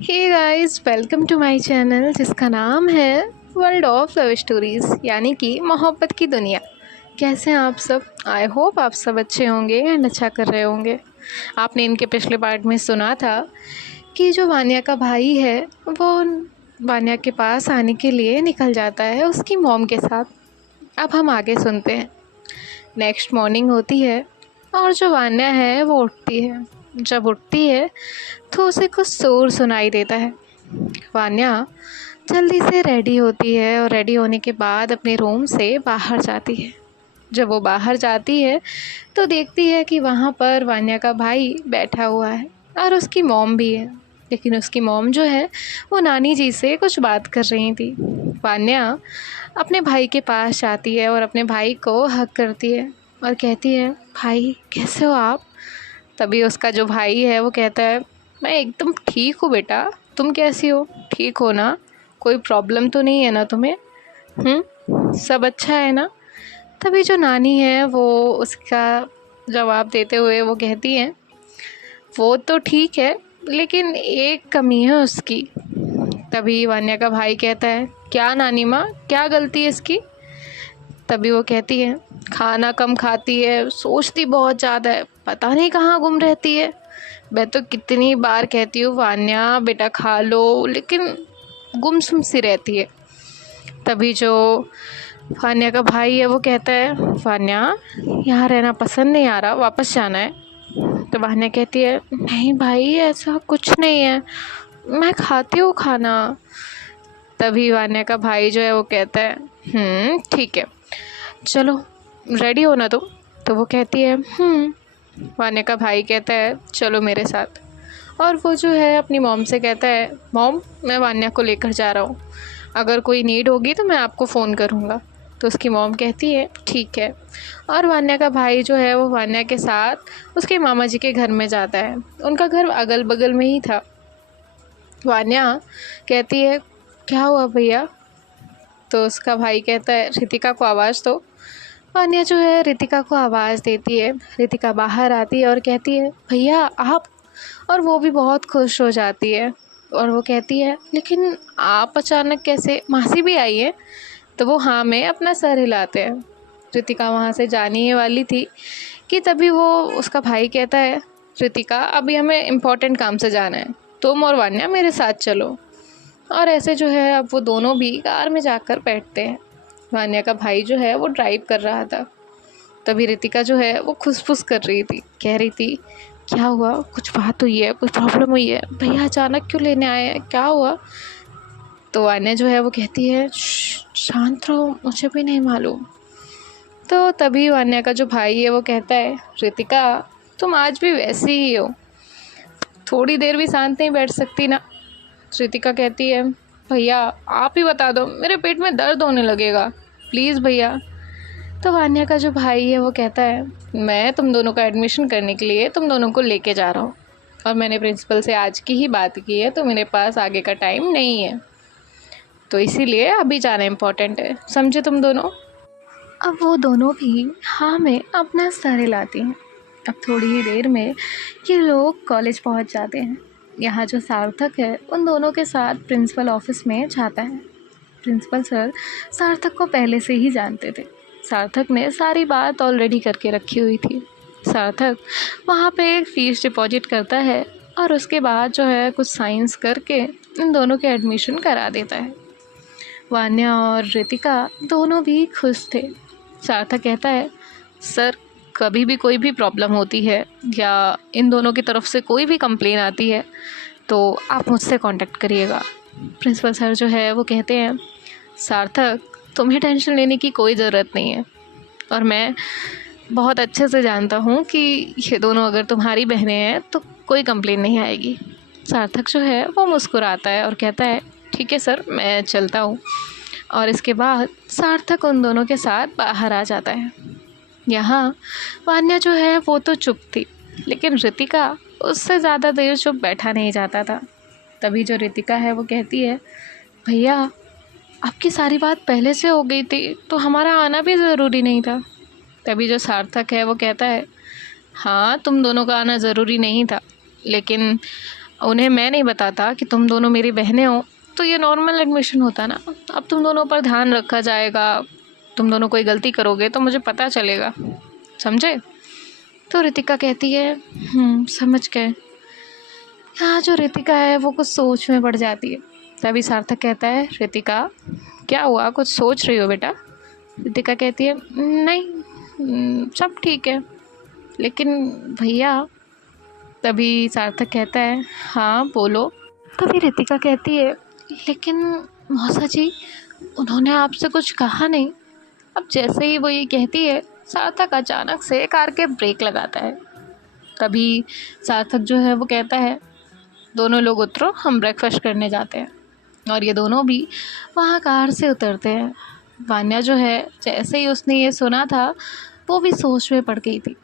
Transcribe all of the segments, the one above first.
Hey guys, welcome to my channel जिसका नाम है वर्ल्ड ऑफ लव स्टोरीज़ यानी कि मोहब्बत की दुनिया। कैसे हैं आप सब? आई होप आप सब अच्छे होंगे एंड अच्छा कर रहे होंगे। आपने इनके पिछले पार्ट में सुना था कि जो वान्या का भाई है वो वान्या के पास आने के लिए निकल जाता है उसकी मॉम के साथ। अब हम आगे सुनते हैं। नेक्स्ट मॉर्निंग होती है और जो वान्या है वो उठती है। जब उठती है तो उसे कुछ शोर सुनाई देता है। वान्या जल्दी से रेडी होती है और रेडी होने के बाद अपने रूम से बाहर जाती है। जब वो बाहर जाती है तो देखती है कि वहाँ पर वान्या का भाई बैठा हुआ है और उसकी मॉम भी है। लेकिन उसकी मॉम जो है वो नानी जी से कुछ बात कर रही थी। वान्या अपने भाई के पास जाती है और अपने भाई को हग करती है और कहती है, भाई कैसे हो आप? तभी उसका जो भाई है वो कहता है, मैं एकदम ठीक हूँ बेटा, तुम कैसी हो? ठीक हो ना? कोई प्रॉब्लम तो नहीं है ना तुम्हें? सब अच्छा है ना? तभी जो नानी है वो उसका जवाब देते हुए वो कहती है, वो तो ठीक है लेकिन एक कमी है उसकी। तभी वान्या का भाई कहता है, क्या नानी माँ, क्या गलती है इसकी? तभी वो कहती है, खाना कम खाती है, सोचती बहुत ज़्यादा है, पता नहीं कहाँ गुम रहती है। मैं तो कितनी बार कहती हूँ वान्या बेटा खा लो, लेकिन गुमसुम सी रहती है। तभी जो वान्या का भाई है वो कहता है, वान्या यहाँ रहना पसंद नहीं आ रहा, वापस जाना है। तो वान्या कहती है, नहीं भाई ऐसा कुछ नहीं है, मैं खाती हूँ खाना। तभी वान्या का भाई जो है वो कहता है, ठीक है, चलो रेडी हो ना तुम? तो वो कहती है वान्या का भाई कहता है, चलो मेरे साथ। और वो जो है अपनी मॉम से कहता है, मॉम मैं वान्या को लेकर जा रहा हूँ, अगर कोई नीड होगी तो मैं आपको फ़ोन करूँगा। तो उसकी मॉम कहती है ठीक है। और वान्या का भाई जो है वो वान्या के साथ उसके मामा जी के घर में जाता है। उनका घर अगल बगल में ही था। वान्या कहती है, क्या हुआ भैया? तो उसका भाई कहता है, रितिका को आवाज़ दो। वान्या जो है रितिका को आवाज़ देती है। रितिका बाहर आती है और कहती है, भैया आप? और वो भी बहुत खुश हो जाती है और वो कहती है, लेकिन आप अचानक कैसे? मासी भी आई है? तो वो हाँ में अपना सर हिलाते हैं। रितिका वहाँ से जाने ही वाली थी कि तभी वो उसका भाई कहता है, रितिका अभी हमें इम्पोर्टेंट काम से जाना है, तुम और वान्या मेरे साथ चलो। और ऐसे जो है अब वो दोनों भी कार में जाकर बैठते हैं। वान्या का भाई जो है वो ड्राइव कर रहा था। तभी रितिका जो है वो खुसफुस कर रही थी, कह रही थी, क्या हुआ? कुछ बात हुई है? कुछ प्रॉब्लम हुई है? भैया अचानक क्यों लेने आए हैं? क्या हुआ? तो वान्या जो है वो कहती है, शांत रहो, मुझे भी नहीं मालूम। तो तभी वान्या का जो भाई है वो कहता है, रितिका तुम आज भी वैसी ही हो, थोड़ी देर भी शांत नहीं बैठ सकती ना? रितिका कहती है, भैया आप ही बता दो, मेरे पेट में दर्द होने लगेगा, प्लीज़ भैया। तो वान्या का जो भाई है वो कहता है, मैं तुम दोनों का एडमिशन करने के लिए तुम दोनों को लेके जा रहा हूँ और मैंने प्रिंसिपल से आज की ही बात की है, तो मेरे पास आगे का टाइम नहीं है, तो इसीलिए अभी जाना इम्पोर्टेंट है, समझे तुम दोनों? अब वो दोनों भी हाँ में अपना सर हिलाती हैं। अब थोड़ी ही देर में ये लोग कॉलेज पहुंच जाते हैं। यहाँ जो सार्थक है उन दोनों के साथ प्रिंसिपल ऑफिस में जाता है। प्रिंसिपल सर सार्थक को पहले से ही जानते थे। सार्थक ने सारी बात ऑलरेडी करके रखी हुई थी। सार्थक वहाँ पे एक फ़ीस डिपॉजिट करता है और उसके बाद जो है कुछ साइंस करके इन दोनों के एडमिशन करा देता है। वान्या और रितिका दोनों भी खुश थे। सार्थक कहता है, सर कभी भी कोई भी प्रॉब्लम होती है या इन दोनों की तरफ से कोई भी कंप्लेन आती है तो आप मुझसे कांटेक्ट करिएगा। प्रिंसिपल सर जो है वो कहते हैं, सार्थक तुम्हें टेंशन लेने की कोई ज़रूरत नहीं है और मैं बहुत अच्छे से जानता हूँ कि ये दोनों अगर तुम्हारी बहनें हैं तो कोई कंप्लेन नहीं आएगी। सार्थक जो है वो मुस्कुराता है और कहता है, ठीक है सर, मैं चलता हूँ। और इसके बाद सार्थक उन दोनों के साथ बाहर आ जाता है। यहाँ वान्या जो है वो तो चुप थी, लेकिन रितिका उससे ज़्यादा देर चुप बैठा नहीं जाता था। तभी जो रितिका है वो कहती है, भैया आपकी सारी बात पहले से हो गई थी तो हमारा आना भी ज़रूरी नहीं था। तभी जो सार्थक है वो कहता है, हाँ तुम दोनों का आना ज़रूरी नहीं था, लेकिन उन्हें मैं नहीं बताता कि तुम दोनों मेरी बहनें हो तो ये नॉर्मल एडमिशन होता ना। अब तुम दोनों पर ध्यान रखा जाएगा, तुम दोनों कोई गलती करोगे तो मुझे पता चलेगा, समझे? तो रितिका कहती है समझ गए। हाँ, जो रितिका है वो कुछ सोच में पड़ जाती है। तभी सार्थक कहता है, रितिका क्या हुआ, कुछ सोच रही हो बेटा? रितिका कहती है, नहीं सब ठीक है, लेकिन भैया। तभी सार्थक कहता है, हाँ बोलो। तभी रितिका कहती है, लेकिन मौसा जी उन्होंने आपसे कुछ कहा नहीं। अब जैसे ही वो ये कहती है, सार्थक अचानक से कार के ब्रेक लगाता है। तभी सार्थक जो है वो कहता है, दोनों लोग उतरो, हम ब्रेकफास्ट करने जाते हैं। और ये दोनों भी वहाँ कार से उतरते हैं। वान्या जो है, जैसे ही उसने ये सुना था वो भी सोच में पड़ गई थी।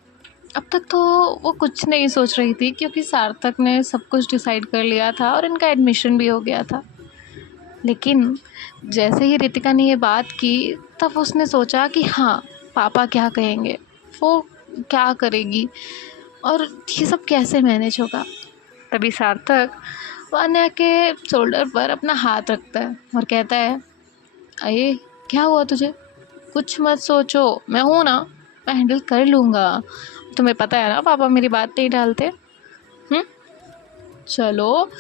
अब तक तो वो कुछ नहीं सोच रही थी, क्योंकि सार्थक ने सब कुछ डिसाइड कर लिया था और इनका एडमिशन भी हो गया था। लेकिन जैसे ही रितिका ने ये बात की, तब उसने सोचा कि हाँ, पापा क्या कहेंगे, वो क्या करेगी और ये सब कैसे मैनेज होगा। तभी सार्थक वान्या के शोल्डर पर अपना हाथ रखता है और कहता है, अये क्या हुआ तुझे? कुछ मत सोचो, मैं हूँ ना, मैं हैंडल कर लूँगा। तुम्हें पता है ना पापा मेरी बात नहीं टालते। चलो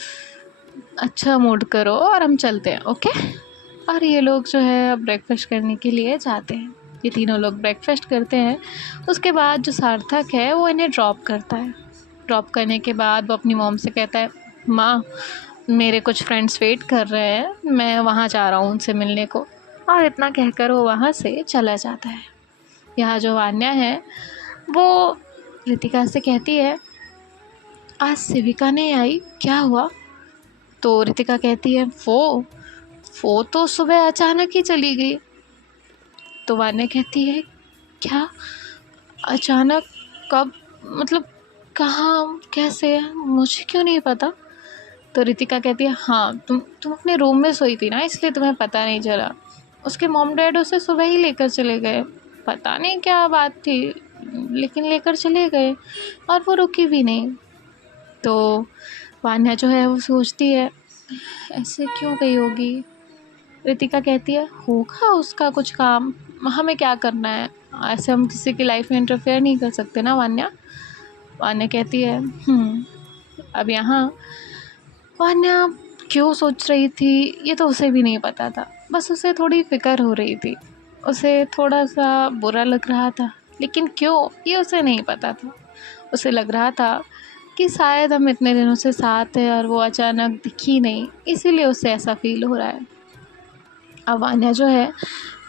अच्छा मूड करो और हम चलते हैं, ओके? और ये लोग जो है अब ब्रेकफास्ट करने के लिए जाते हैं। ये तीनों लोग ब्रेकफास्ट करते हैं। उसके बाद जो सार्थक है वो इन्हें ड्रॉप करता है। ड्रॉप करने के बाद वो अपनी मॉम से कहता है, माँ मेरे कुछ फ्रेंड्स वेट कर रहे हैं, मैं वहाँ जा रहा हूँ उनसे मिलने को। और इतना कहकर वो वहाँ से चला जाता है। यहाँ जो वान्या है वो रितिका से कहती है, आज शिविका नहीं आई, क्या हुआ? तो रितिका कहती है, वो तो सुबह अचानक ही चली गई। तो वान्या कहती है, क्या अचानक, कब, मतलब कहाँ, कैसे, मुझे क्यों नहीं पता? तो रितिका कहती है, हाँ तुम अपने रूम में सोई थी ना, इसलिए तुम्हें पता नहीं चला। उसके मॉम डैड उसे सुबह ही लेकर चले गए, पता नहीं क्या बात थी, लेकिन लेकर चले गए और वो रुकी भी नहीं। तो वान्या जो है वो सोचती है, ऐसे क्यों गई होगी? रितिका कहती है, होगा उसका कुछ काम, हमें क्या करना है, ऐसे हम किसी की लाइफ में इंटरफेयर नहीं कर सकते ना वान्या। वान्या कहती है, अब यहाँ वान्या क्यों सोच रही थी ये तो उसे भी नहीं पता था, बस उसे थोड़ी फिक्र हो रही थी, उसे थोड़ा सा बुरा लग रहा था, लेकिन क्यों ये उसे नहीं पता था। उसे लग रहा था कि शायद हम इतने दिनों से साथ हैं और वो अचानक दिखी नहीं, इसीलिए उसे ऐसा फील हो रहा है। अब वान्या जो है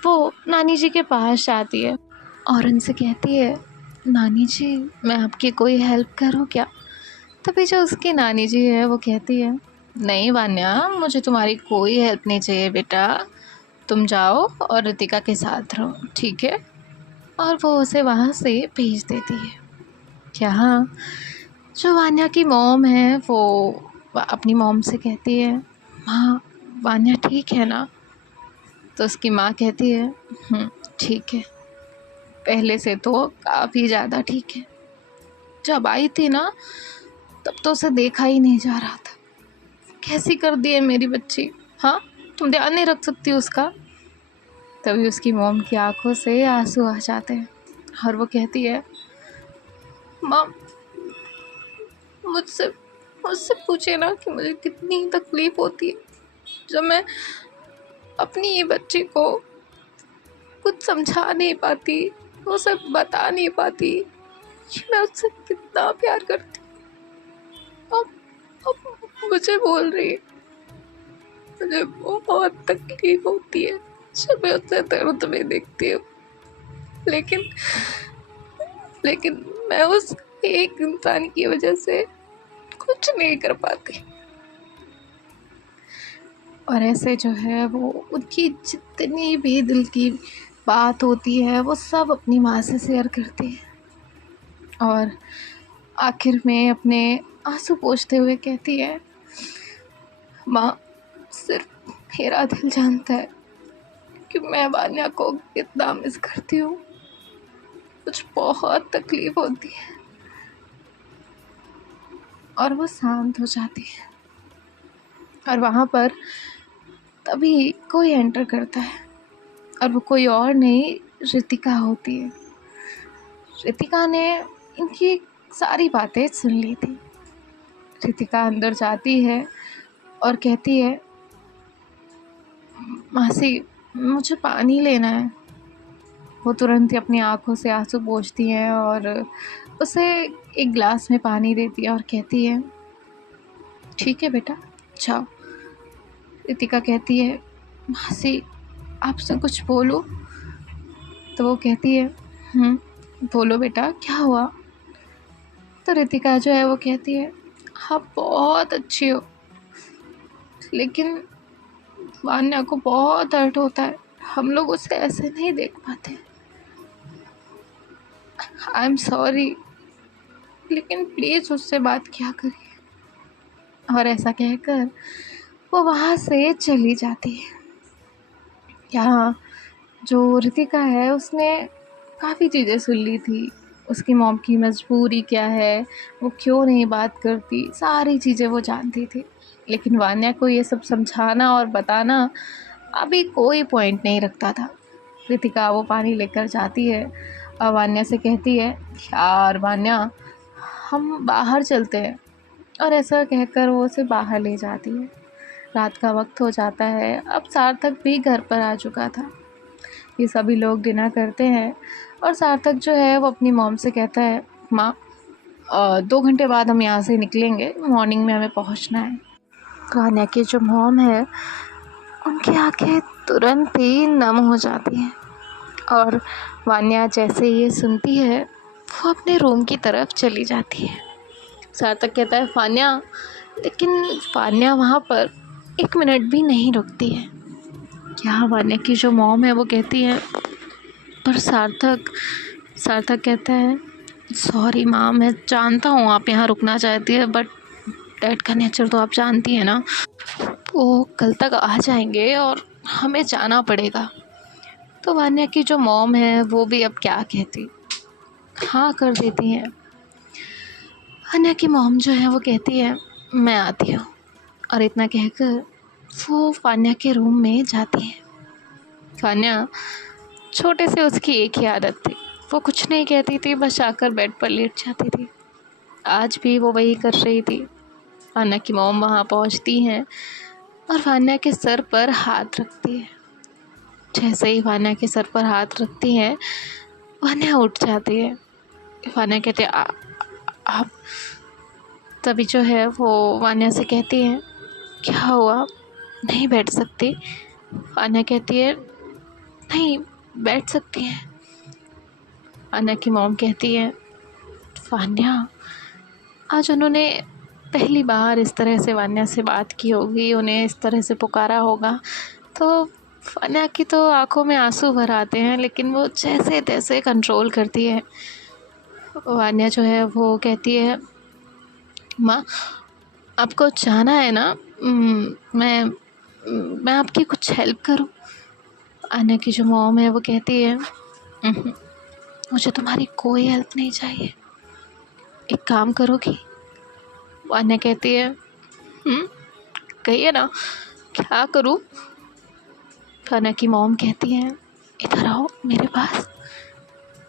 वो नानी जी के पास जाती है और उनसे कहती है, नानी जी मैं आपकी कोई हेल्प करूं क्या? तभी जो उसकी नानी जी है वो कहती है, नहीं वान्या, मुझे तुम्हारी कोई हेल्प नहीं चाहिए बेटा, तुम जाओ और रितिका के साथ रहो, ठीक है? और वो उसे वहाँ से भेज देती है। यहाँ जो वान्या की मॉम है वो अपनी मॉम से कहती है, माँ वान्या ठीक है ना? तो उसकी माँ कहती है, ठीक है, पहले से तो काफ़ी ज़्यादा ठीक है। जब आई थी ना तब तो उसे देखा ही नहीं जा रहा था, कैसी कर दी है मेरी बच्ची, हाँ तुम ध्यान नहीं रख सकती उसका? तभी उसकी मॉम की आंखों से आंसू आ जाते हैं और वो कहती है, माँ मुझसे मुझसे पूछे ना कि मुझे कितनी तकलीफ़ होती है जब मैं अपनी ये बच्ची को कुछ समझा नहीं पाती, उसे बता नहीं पाती कि मैं उससे कितना प्यार करती हूँ। अब मुझे बोल रही है, मुझे बहुत तकलीफ होती है जब मैं उससे दर्द में देखती हूँ, लेकिन लेकिन मैं उस एक इंसान की वजह से कुछ नहीं कर पाती। और ऐसे जो है वो उनकी जितनी भी दिल की बात होती है वो सब अपनी माँ से शेयर करती है और आखिर में अपने आंसू पोंछते हुए कहती है, माँ सिर्फ मेरा दिल जानता है कि मैं वान्या को कितना मिस करती हूँ, मुझे बहुत तकलीफ होती है। और वो शांत हो जाती है। और वहाँ पर तभी कोई एंटर करता है और वो कोई और नहीं, रितिका होती है। रितिका ने इनकी सारी बातें सुन ली थी। रितिका अंदर जाती है और कहती है, मासी मुझे पानी लेना है। वो तुरंत ही अपनी आंखों से आंसू पोंछती है और उसे एक गिलास में पानी देती है और कहती है, ठीक है बेटा जाओ। रितिका कहती है, मासी आपसे कुछ बोलूं? तो वो कहती है, बोलो बेटा क्या हुआ? तो रितिका जो है वो कहती है, आप बहुत अच्छी हो, लेकिन वान्या को बहुत दर्द होता है, हम लोग उसे ऐसे नहीं देख पाते। आई एम सॉरी, लेकिन प्लीज़ उससे बात किया करिए। और ऐसा कहकर वो वहाँ से चली जाती है। यहाँ जो रितिका है उसने काफ़ी चीज़ें सुन ली थी। उसकी मॉम की मजबूरी क्या है, वो क्यों नहीं बात करती, सारी चीज़ें वो जानती थी। लेकिन वान्या को ये सब समझाना और बताना अभी कोई पॉइंट नहीं रखता था। रितिका वो पानी लेकर जाती है और वान्या से कहती है, यार वान्या हम बाहर चलते हैं। और ऐसा कहकर वो उसे बाहर ले जाती है। रात का वक्त हो जाता है। अब सार्थक भी घर पर आ चुका था। ये सभी लोग डिनर करते हैं और सार्थक जो है वो अपनी मॉम से कहता है, माँ 2 घंटे बाद हम यहाँ से निकलेंगे, मॉर्निंग में हमें पहुँचना है। वान्या की जो मॉम है उनकी आंखें तुरंत ही नम हो जाती हैं और वान्या जैसे ये सुनती है वो अपने रूम की तरफ चली जाती है। सार्थक कहता है, वान्या, लेकिन वान्या वहाँ पर 1 मिनट भी नहीं रुकती है। क्या वान्या की जो मॉम है वो कहती है, पर सार्थक कहता है, सॉरी माँ, मैं जानता हूँ आप यहाँ रुकना चाहती है, बट डैड का नेचर तो आप जानती है ना, वो कल तक आ जाएंगे और हमें जाना पड़ेगा। तो वान्या की जो मॉम है वो भी अब क्या कहती, हाँ कर देती हैं। वान्या की मॉम जो है वो कहती है, मैं आती हूँ। और इतना कहकर वो वान्या के रूम में जाती है। वान्या छोटे से उसकी एक ही आदत थी, वो कुछ नहीं कहती थी, बस आकर बेड पर लेट जाती थी। आज भी वो वही कर रही थी। वान्या की मॉम वहाँ पहुँचती हैं और वान्या के सर पर हाथ रखती है। जैसे ही वान्या के सर पर हाथ रखती हैं, वान्या उठ जाती है। वान्या कहती है, आप। तभी जो है वो वान्या से कहती है, क्या हुआ, नहीं बैठ सकती? वान्या कहती है, नहीं बैठ सकती हैं। वान्या की मॉम कहती है, वान्या, आज उन्होंने पहली बार इस तरह से वान्या से बात की होगी, उन्हें इस तरह से पुकारा होगा। तो वान्या की तो आंखों में आंसू भर आते हैं, लेकिन वो जैसे तैसे कंट्रोल करती है। वान्या जो है वो कहती है, माँ आपको जाना है ना, मैं आपकी कुछ हेल्प करूँ? वान्या की जो मॉम है वो कहती है, मुझे तुम्हारी कोई हेल्प नहीं चाहिए, एक काम करोगी? वान्या कहती है, कहिए ना, क्या करूँ? वान्या की मॉम कहती है, इधर आओ मेरे पास।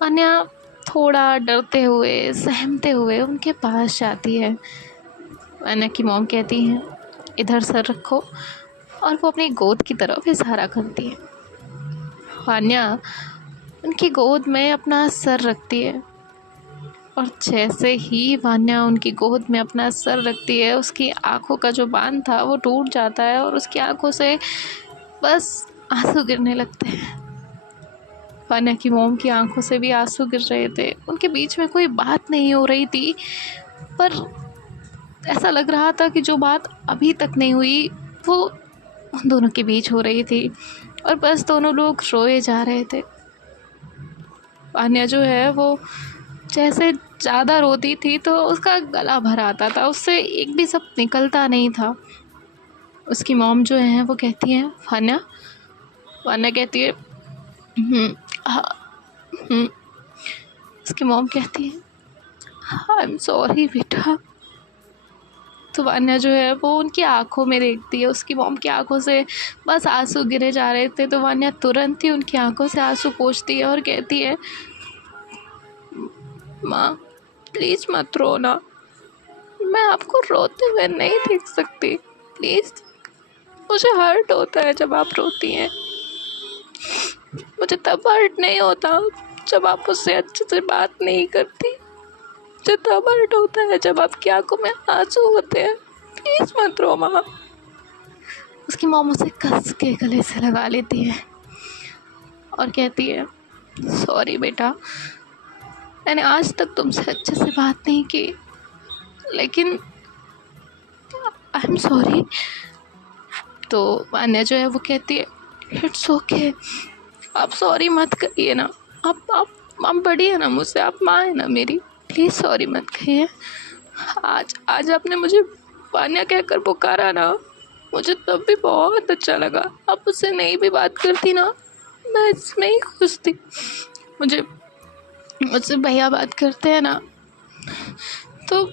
वान्या थोड़ा डरते हुए, सहमते हुए उनके पास जाती है। वान्या की मॉम कहती है, इधर सर रखो, और वो अपनी गोद की तरफ इशारा करती है। वान्या उनकी गोद में अपना सर रखती है और जैसे ही वान्या उनकी गोद में अपना सर रखती है, उसकी आंखों का जो बांध था वो टूट जाता है और उसकी आंखों से बस आंसू गिरने लगते हैं। वान्या की मॉम की आंखों से भी आंसू गिर रहे थे। उनके बीच में कोई बात नहीं हो रही थी, पर ऐसा लग रहा था कि जो बात अभी तक नहीं हुई वो उन दोनों के बीच हो रही थी और बस दोनों लोग रोए जा रहे थे। वान्या जो है वो जैसे ज़्यादा रोती थी तो उसका गला भर आता था, उससे एक भी शब्द निकलता नहीं था। उसकी मॉम जो है वो कहती है, वान्या। वान्या कहती है, हाँ। उसकी मॉम कहती है, आई एम सॉरी बेटा, तो वान्या जो है वो उनकी आंखों में देखती है, उसकी मॉम की आंखों से बस आंसू गिरे जा रहे थे। तो वान्या तुरंत ही उनकी आंखों से आंसू पोंछती है और कहती है, माँ प्लीज़ मत रोना, मैं आपको रोते हुए नहीं देख सकती, प्लीज़। मुझे हर्ट होता है जब आप रोती हैं, मुझे तब हर्ट नहीं होता जब आप मुझसे अच्छे से बात नहीं करती, मुझे तब हर्ट होता है जब आपकी आंखों में आंसू होते हैं, प्लीज़ मत रो माँ। उसकी मॉम उसे कस के गले से लगा लेती है और कहती है, सॉरी बेटा, मैंने आज तक तुमसे अच्छे से बात नहीं की, लेकिन आई एम सॉरी। तो वान्या जो है वो कहती है, इट्स ओके, आप सॉरी मत करिए ना, आप बड़ी है ना मुझसे, आप माँ है ना मेरी, प्लीज़ सॉरी मत कहिए। आज आपने मुझे वान्या कहकर पुकारा ना, मुझे तब भी बहुत अच्छा लगा। आप मुझसे नहीं भी बात करती ना, मैं इसमें ही खुश थी। मुझसे भैया बात करते हैं ना, तो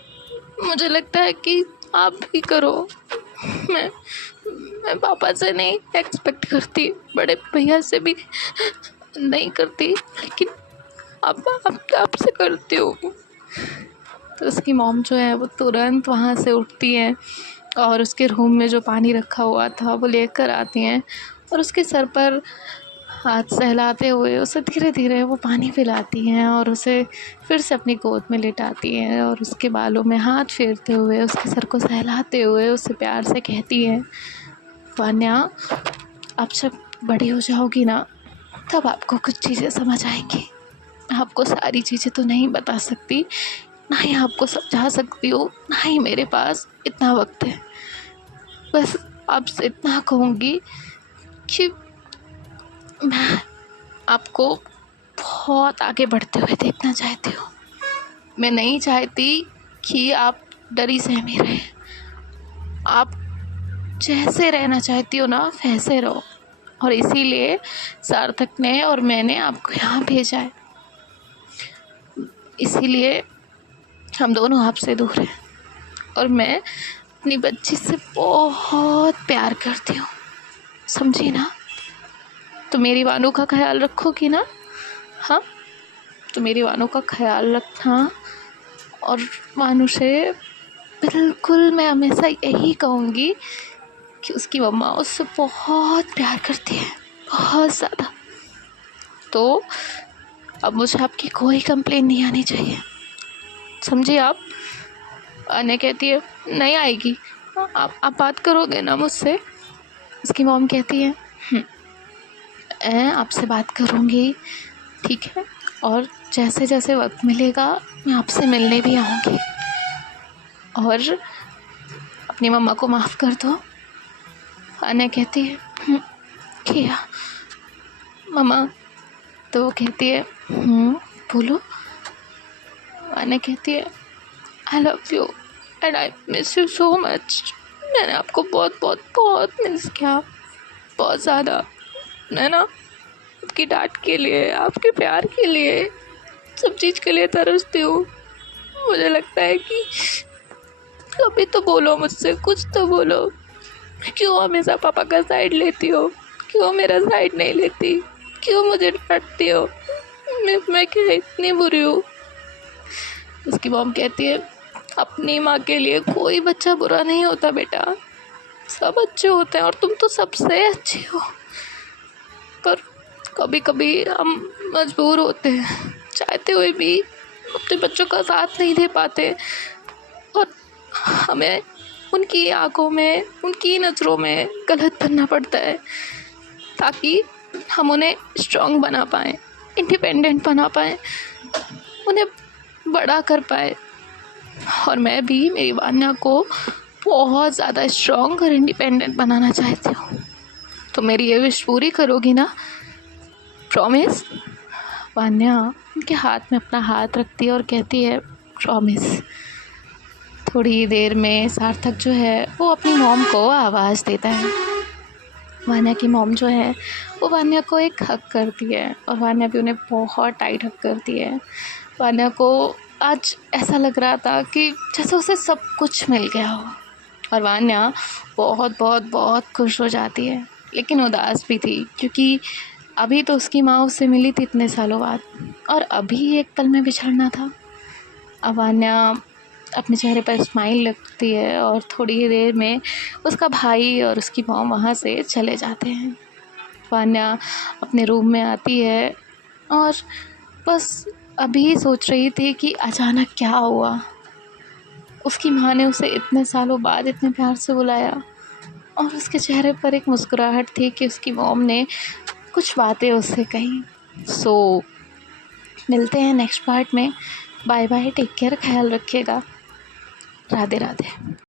मुझे लगता है कि आप भी करो। मैं पापा से नहीं एक्सपेक्ट करती, बड़े भैया से भी नहीं करती, लेकिन आपसे करती हूँ। तो उसकी मॉम जो है वो तुरंत वहाँ से उठती है और उसके रूम में जो पानी रखा हुआ था वो लेकर आती हैं और उसके सर पर हाथ सहलाते हुए उसे धीरे धीरे वो पानी पिलाती हैं और उसे फिर से अपनी गोद में लिटाती हैं और उसके बालों में हाथ फेरते हुए उसके सर को सहलाते हुए उससे प्यार से कहती है, वान्या, आप जब बड़ी हो जाओगी ना तब आपको कुछ चीज़ें समझ आएंगी। आपको सारी चीज़ें तो नहीं बता सकती, ना ही आपको समझा सकती हूँ, ना ही मेरे पास इतना वक्त है। बस आपसे इतना कहूँगी कि मैं आपको बहुत आगे बढ़ते हुए देखना चाहती हूँ। मैं नहीं चाहती कि आप डरी सहमी रहें। आप जैसे रहना चाहती हो ना वैसे रहो, और इसीलिए सार्थक ने और मैंने आपको यहाँ भेजा है। इसीलिए हम दोनों आपसे दूर हैं और मैं अपनी बच्ची से बहुत प्यार करती हूँ, समझी ना? तो मेरी वानू का ख्याल रखोगी ना? हाँ, तो मेरी वानू का ख्याल रखना। और वानू से बिल्कुल मैं हमेशा यही कहूँगी कि उसकी मम्मा उससे बहुत प्यार करती है, बहुत ज़्यादा। तो अब मुझे आपकी कोई कंप्लेन नहीं आनी चाहिए, समझिए आप? आने कहती है, नहीं आएगी, आप बात करोगे ना मुझसे? उसकी मॉम कहती है, मैं आपसे बात करूँगी, ठीक है, और जैसे जैसे वक्त मिलेगा मैं आपसे मिलने भी आऊँगी, और अपनी मम्मा को माफ़ कर दो। आने कहती है, किया मम्मा। तो वो कहती है, बोलो। आने कहती है, I love you and I miss you so much. मैंने आपको बहुत बहुत बहुत मिस किया, बहुत ज़्यादा। मैं ना आपकी डांट के लिए, आपके प्यार के लिए, सब चीज़ के लिए तरसती हूँ। मुझे लगता है कि कभी तो बोलो मुझसे, कुछ तो बोलो। क्यों हमेशा पापा का साइड लेती हो? क्यों मेरा साइड नहीं लेती? क्यों मुझे डांटती हो? मैं क्या इतनी बुरी हूँ? उसकी मॉम कहती है, अपनी माँ के लिए कोई बच्चा बुरा नहीं होता बेटा, सब अच्छे होते हैं और तुम तो सबसे अच्छी हो। पर कभी कभी हम मजबूर होते हैं, चाहते हुए भी अपने बच्चों का साथ नहीं दे पाते, और हमें उनकी आंखों में, उनकी नज़रों में गलत बनना पड़ता है ताकि हम उन्हें स्ट्रॉन्ग बना पाएँ, इंडिपेंडेंट बना पाएँ, उन्हें बड़ा कर पाए। और मैं भी मेरी वान्या को बहुत ज़्यादा स्ट्रॉन्ग और इंडिपेंडेंट बनाना चाहती हूँ। तो मेरी ये विश पूरी करोगी ना? प्रॉमिस? वान्या उनके हाथ में अपना हाथ रखती है और कहती है, प्रॉमिस। थोड़ी देर में सार्थक जो है वो अपनी मॉम को आवाज़ देता है। वान्या की मॉम जो है वो वान्या को एक हक करती है और वान्या भी उन्हें बहुत टाइट हक करती है। वान्या को आज ऐसा लग रहा था कि जैसे उसे सब कुछ मिल गया हो, और वान्या बहुत बहुत बहुत खुश हो जाती है, लेकिन उदास भी थी क्योंकि अभी तो उसकी माँ उससे मिली थी इतने सालों बाद, और अभी एक पल में बिछड़ना था। अब वान्या अपने चेहरे पर स्माइल रखती है और थोड़ी ही देर में उसका भाई और उसकी मॉम वहाँ से चले जाते हैं। वान्या अपने रूम में आती है और बस अभी सोच रही थी कि अचानक क्या हुआ। उसकी माँ ने उसे इतने सालों बाद इतने प्यार से बुलाया और उसके चेहरे पर एक मुस्कुराहट थी कि उसकी मॉम ने कुछ बातें उससे कही। सो मिलते हैं नेक्स्ट पार्ट में। बाय बाय, टेक केयर, ख्याल रखिएगा। राधे राधे।